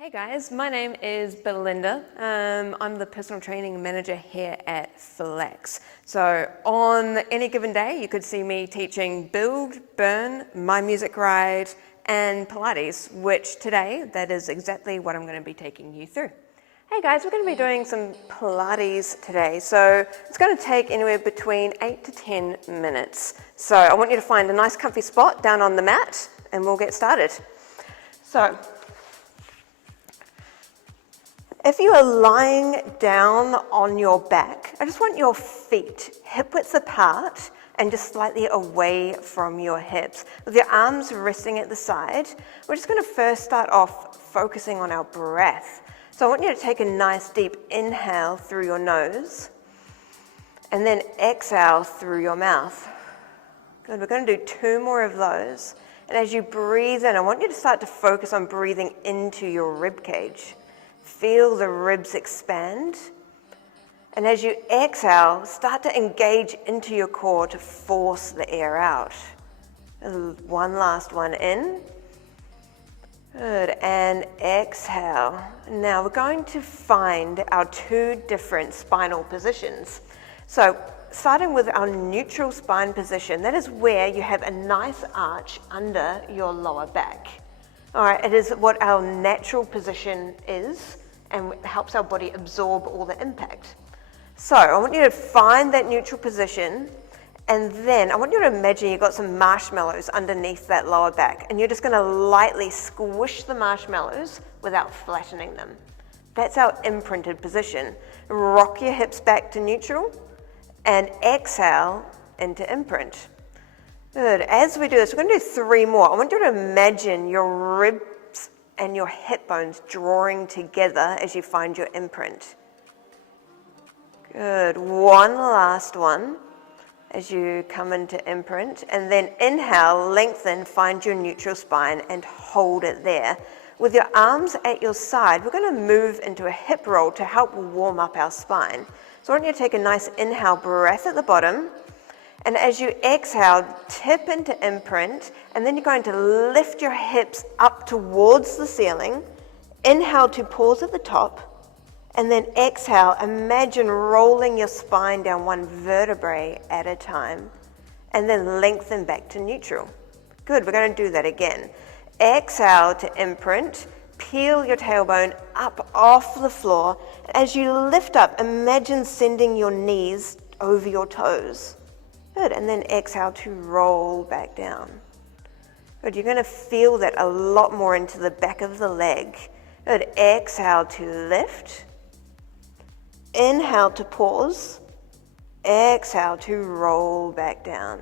Hey guys, my name is Belinda. I'm the personal training manager here at Flex. So on any given day, you could see me teaching build, burn, my music ride, and Pilates, which today, that is exactly what I'm going to be taking you through. Hey guys, we're going to be doing some Pilates today. So it's going to take anywhere between 8 to 10 minutes. So I want you to find a nice comfy spot down on the mat and we'll get started. So if you are lying down on your back, I just want your feet hip width apart and just slightly away from your hips. With your arms resting at the side, we're just going to first start off focusing on our breath. So I want you to take a nice deep inhale through your nose and then exhale through your mouth. Good, we're going to do 2 more of those. And as you breathe in, I want you to start to focus on breathing into your rib cage. Feel the ribs expand. And as you exhale, start to engage into your core to force the air out. One last one in. Good, and exhale. Now we're going to find our 2 different spinal positions. So starting with our neutral spine position, that is where you have a nice arch under your lower back. All right, it is what our natural position is and helps our body absorb all the impact. So I want you to find that neutral position, and then I want you to imagine you've got some marshmallows underneath that lower back, and you're just going to lightly squish the marshmallows without flattening them. That's our imprinted position. Rock your hips back to neutral and exhale into imprint. Good. As we do this, we're going to do 3 more. I want you to imagine your ribs and your hip bones drawing together as you find your imprint. Good. One last one as you come into imprint, and then inhale, lengthen, find your neutral spine and hold it there. With your arms at your side, we're going to move into a hip roll to help warm up our spine. So I want you to take a nice inhale breath at the bottom, and as you exhale, tip into imprint, and then you're going to lift your hips up towards the ceiling. Inhale to pause at the top, and then exhale, imagine rolling your spine down 1 vertebrae at a time, and then lengthen back to neutral. Good, we're going to do that again. Exhale to imprint, peel your tailbone up off the floor. As you lift up, imagine sending your knees over your toes. Good, and then exhale to roll back down. Good, you're going to feel that a lot more into the back of the leg. Good, exhale to lift. Inhale to pause. Exhale to roll back down.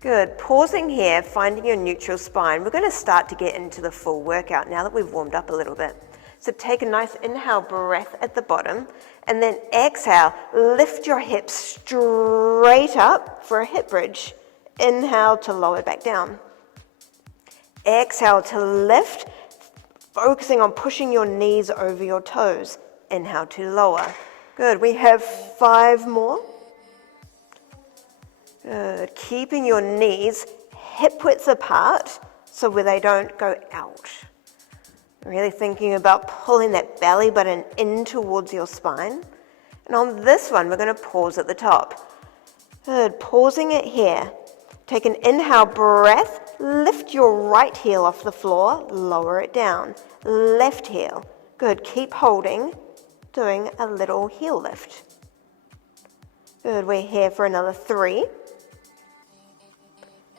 Good, pausing here, finding your neutral spine. We're going to start to get into the full workout now that we've warmed up a little bit. So take a nice inhale breath at the bottom, and then exhale, lift your hips straight up for a hip bridge. Inhale to lower back down. Exhale to lift, focusing on pushing your knees over your toes. Inhale to lower. Good, we have 5 more. Good, keeping your knees hip width apart so where they don't go out. Really thinking about pulling that belly button in towards your spine. And on this one, we're going to pause at the top. Good, pausing it here. Take an inhale breath, lift your right heel off the floor, lower it down. Left heel. Good, keep holding, doing a little heel lift. Good, we're here for another 3.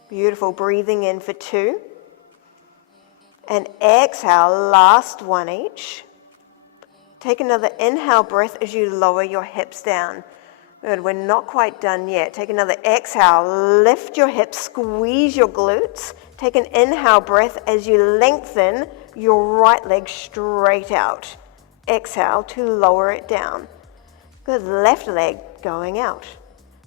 Beautiful, breathing in for 2. And exhale, last one each. Take another inhale breath as you lower your hips down. Good, we're not quite done yet. Take another exhale, lift your hips, squeeze your glutes. Take an inhale breath as you lengthen your right leg straight out. Exhale to lower it down. Good, left leg going out.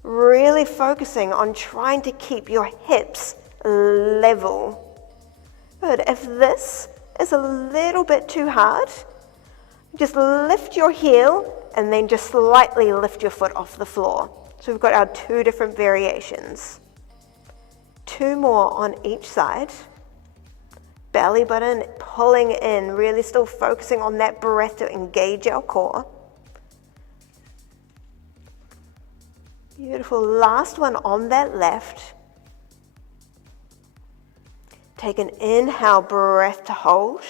Really focusing on trying to keep your hips level. Good, if this is a little bit too hard, just lift your heel and then just slightly lift your foot off the floor. So we've got our 2 different variations. 2 more on each side. Belly button pulling in, really still focusing on that breath to engage our core. Beautiful. Last one on that left. Take an inhale, breath to hold.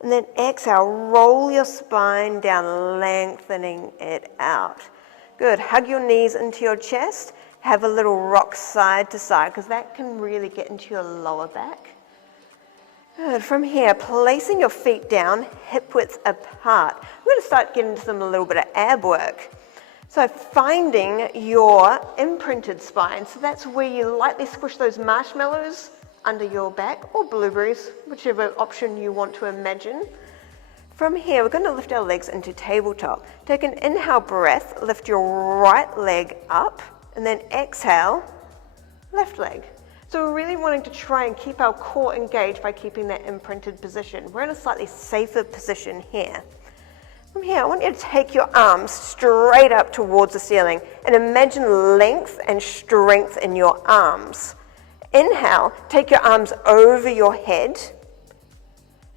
And then exhale, roll your spine down, lengthening it out. Good. Hug your knees into your chest. Have a little rock side to side because that can really get into your lower back. Good. From here, placing your feet down, hip width apart. We're going to start getting into some a little bit of ab work. So finding your imprinted spine. So that's where you lightly squish those marshmallows under your back, or blueberries, whichever option you want to imagine. From here, we're going to lift our legs into tabletop. Take an inhale breath, lift your right leg up, and then exhale, left leg. So we're really wanting to try and keep our core engaged by keeping that imprinted position. We're in a slightly safer position here. From here, I want you to take your arms straight up towards the ceiling and imagine length and strength in your arms. Inhale, take your arms over your head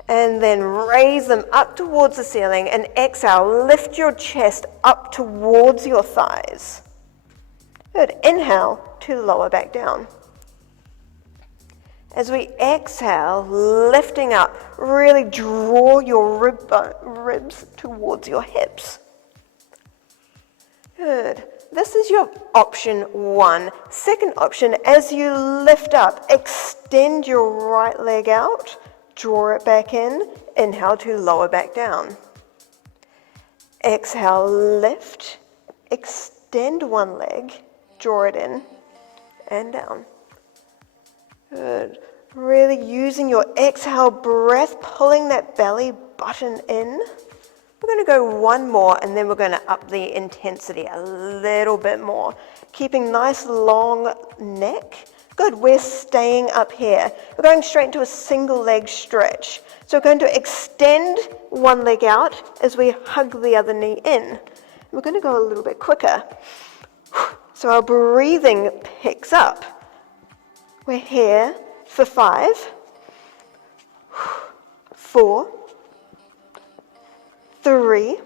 and then raise them up towards the ceiling, and exhale, lift your chest up towards your thighs. Good. Inhale to lower back down. As we exhale, lifting up, really draw your ribs towards your hips. Good. This is your option one. Second option, as you lift up, extend your right leg out, draw it back in, inhale to lower back down. Exhale, lift, extend one leg, draw it in and down. Good. Really using your exhale breath, pulling that belly button in. We're going to go one more and then we're going to up the intensity a little bit more. Keeping nice long neck. Good, we're staying up here. We're going straight into a single leg stretch. So we're going to extend one leg out as we hug the other knee in. We're going to go a little bit quicker. So our breathing picks up. We're here for 5, 4, 3,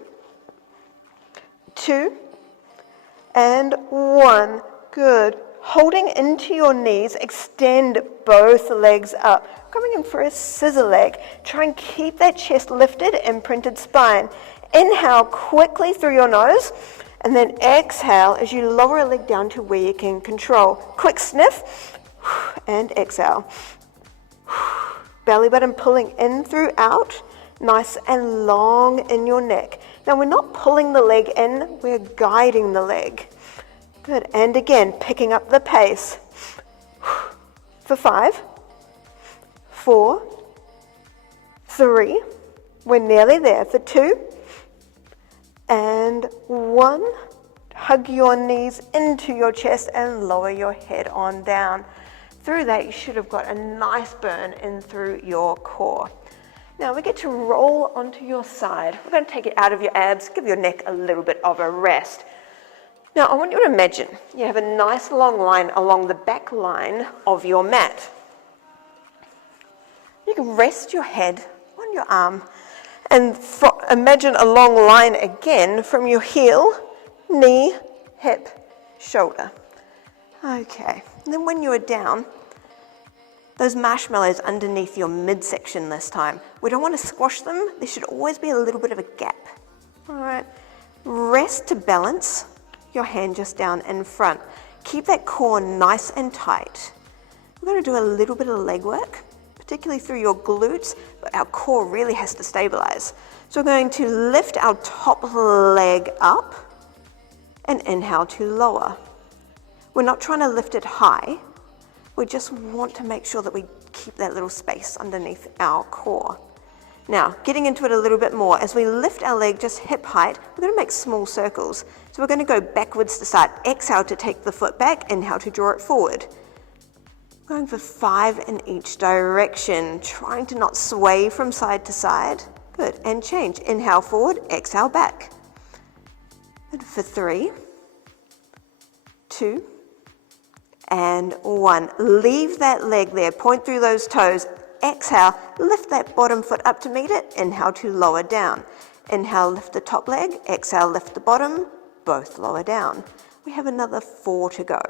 2, and 1. Good. Holding into your knees, extend both legs up. Coming in for a scissor leg. Try and keep that chest lifted, imprinted spine. Inhale quickly through your nose, and then exhale as you lower a leg down to where you can control. Quick sniff. And exhale. Belly button pulling in throughout, nice and long in your neck. Now we're not pulling the leg in, we're guiding the leg. Good, and again, picking up the pace. For 5, 4, 3, we're nearly there. For 2, and 1. Hug your knees into your chest and lower your head on down. Through that, you should have got a nice burn in through your core. Now we get to roll onto your side. We're going to take it out of your abs, give your neck a little bit of a rest. Now I want you to imagine you have a nice long line along the back line of your mat. You can rest your head on your arm and imagine a long line again from your heel, knee, hip, shoulder. Okay, and then when you are down, those marshmallows underneath your midsection this time. We don't want to squash them. There should always be a little bit of a gap. All right, rest to balance, your hand just down in front. Keep that core nice and tight. We're going to do a little bit of leg work, particularly through your glutes, but our core really has to stabilize. So we're going to lift our top leg up and inhale to lower. We're not trying to lift it high. We just want to make sure that we keep that little space underneath our core. Now, getting into it a little bit more, as we lift our leg just hip height, we're going to make small circles. So we're going to go backwards to start. Exhale to take the foot back, inhale to draw it forward. Going for 5 in each direction, trying to not sway from side to side. Good, and change. Inhale forward, exhale back. And for 3, 2, and 1. Leave that leg there, point through those toes, exhale, lift that bottom foot up to meet it. Inhale to lower down. Inhale, lift the top leg. Exhale, lift the bottom. Both lower down. We have another 4 to go.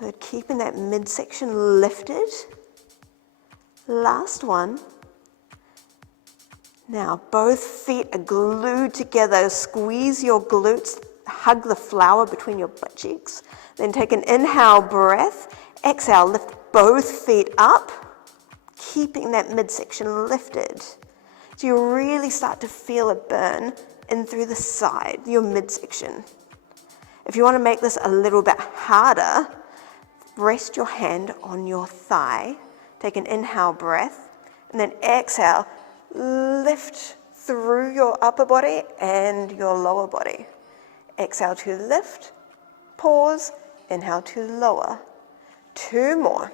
Good, keeping that midsection lifted. Last one. Now, both feet are glued together. Squeeze your glutes. Hug the floor between your butt cheeks. Then take an inhale breath. Exhale, lift both feet up, keeping that midsection lifted. So you really start to feel a burn in through the side, your midsection. If you want to make this a little bit harder, rest your hand on your thigh. Take an inhale breath, and then exhale, lift through your upper body and your lower body. Exhale to lift, pause, inhale to lower. 2 more.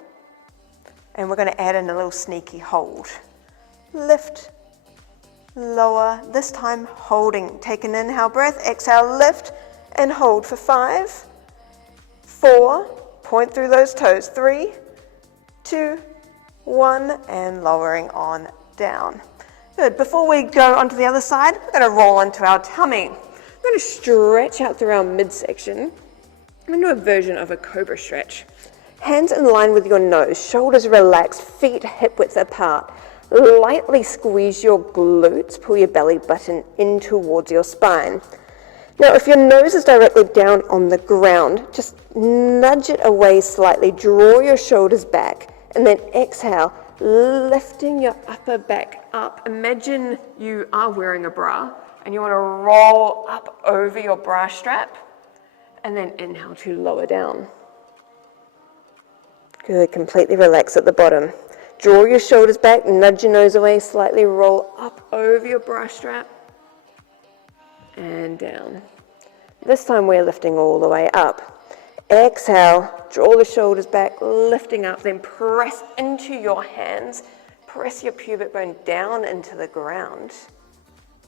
And we're going to add in a little sneaky hold. Lift, lower, this time holding. Take an inhale breath, exhale, lift, and hold for 5, 4, point through those toes, 3, 2, 1, and lowering on down. Good, before we go onto the other side, we're going to roll onto our tummy. We're going to stretch out through our midsection. I'm going to do a version of a cobra stretch. Hands in line with your nose, shoulders relaxed, feet hip width apart. Lightly squeeze your glutes, pull your belly button in towards your spine. Now, if your nose is directly down on the ground, just nudge it away slightly, draw your shoulders back, and then exhale, lifting your upper back up. Imagine you are wearing a bra, and you want to roll up over your bra strap, and then inhale to lower down. Good, completely relax at the bottom. Draw your shoulders back, nudge your nose away, slightly roll up over your bra strap, and down. This time we're lifting all the way up. Exhale, draw the shoulders back, lifting up, then press into your hands, press your pubic bone down into the ground,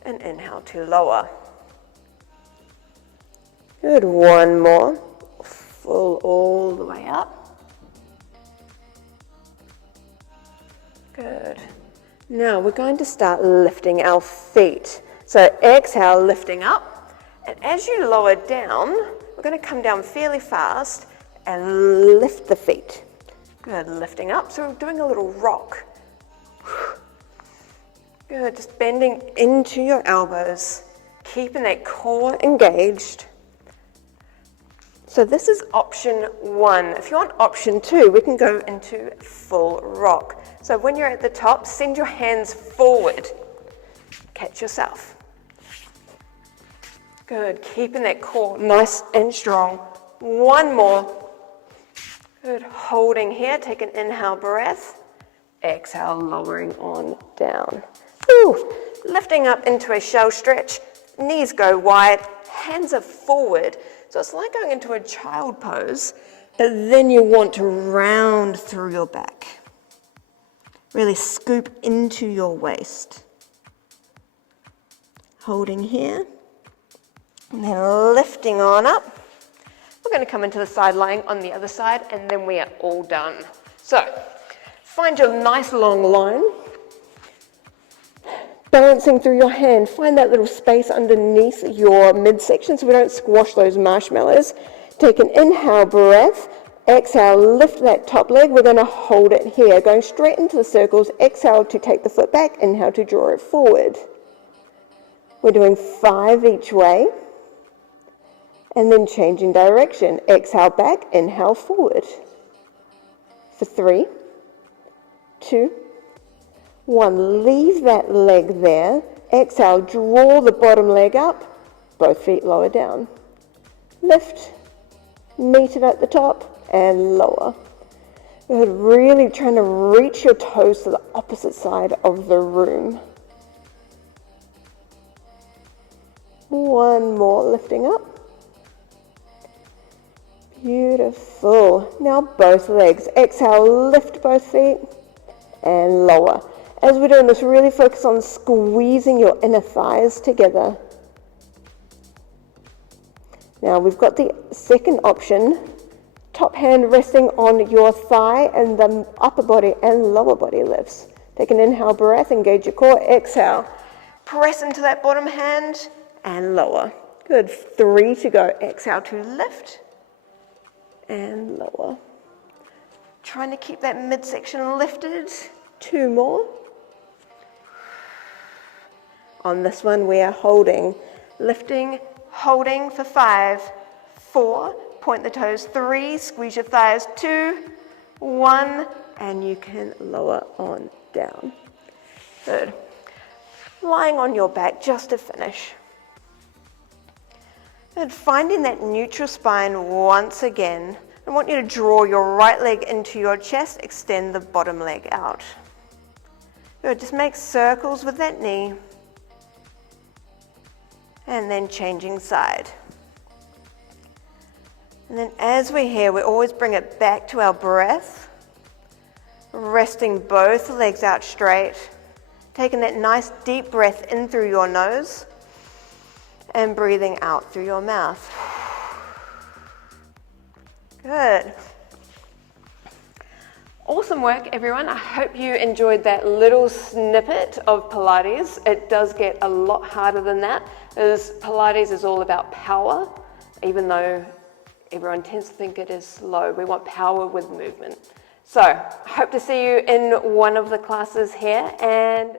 and inhale to lower. Good, 1 more, full all the way up. Good. Now we're going to start lifting our feet. So exhale, lifting up. And as you lower down, we're going to come down fairly fast and lift the feet. Good, lifting up. So we're doing a little rock. Good, just bending into your elbows, keeping that core engaged. So this is option 1. If you want option 2, we can go into full rock. So when you're at the top, send your hands forward. Catch yourself. Good, keeping that core nice and strong. 1 more. Good, holding here, take an inhale breath. Exhale, lowering on down. Woo. Lifting up into a shell stretch. Knees go wide, hands are forward. So it's like going into a child pose, but then you want to round through your back. Really scoop into your waist. Holding here, and then lifting on up. We're going to come into the side lying on the other side, and then we are all done. So, find your nice long line. Balancing through your hand, find that little space underneath your midsection so we don't squash those marshmallows. Take an inhale breath, exhale, lift that top leg. We're going to hold it here, going straight into the circles. Exhale to take the foot back, inhale to draw it forward. We're doing 5 each way, and then changing direction. Exhale back, inhale forward. For 3, 2, 1, leave that leg there. Exhale, draw the bottom leg up, both feet lower down. Lift, meet it at the top, and lower. Good, really trying to reach your toes to the opposite side of the room. 1 more, lifting up. Beautiful. Now both legs. Exhale, lift both feet, and lower. As we're doing this, really focus on squeezing your inner thighs together. Now we've got the second option Top hand resting on your thigh and the upper body and lower body lifts. Take an inhale breath, engage your core, exhale. Press into that bottom hand and lower. Good, 3 to go. Exhale to lift and lower. Trying to keep that midsection lifted. 2 more. On this one, we are holding, lifting, holding for 5, 4, point the toes, 3, squeeze your thighs, 2, 1, and you can lower on down. Good. Lying on your back just to finish. And finding that neutral spine once again. I want you to draw your right leg into your chest, extend the bottom leg out. Good, just make circles with that knee. And then changing side. And then as we're here, we always bring it back to our breath. Resting both legs out straight. Taking that nice deep breath in through your nose. And breathing out through your mouth. Good. Awesome work, everyone. I hope you enjoyed that little snippet of Pilates. It does get a lot harder than that, as Pilates is all about power, even though everyone tends to think it is slow. We want power with movement. So, I hope to see you in one of the classes here, and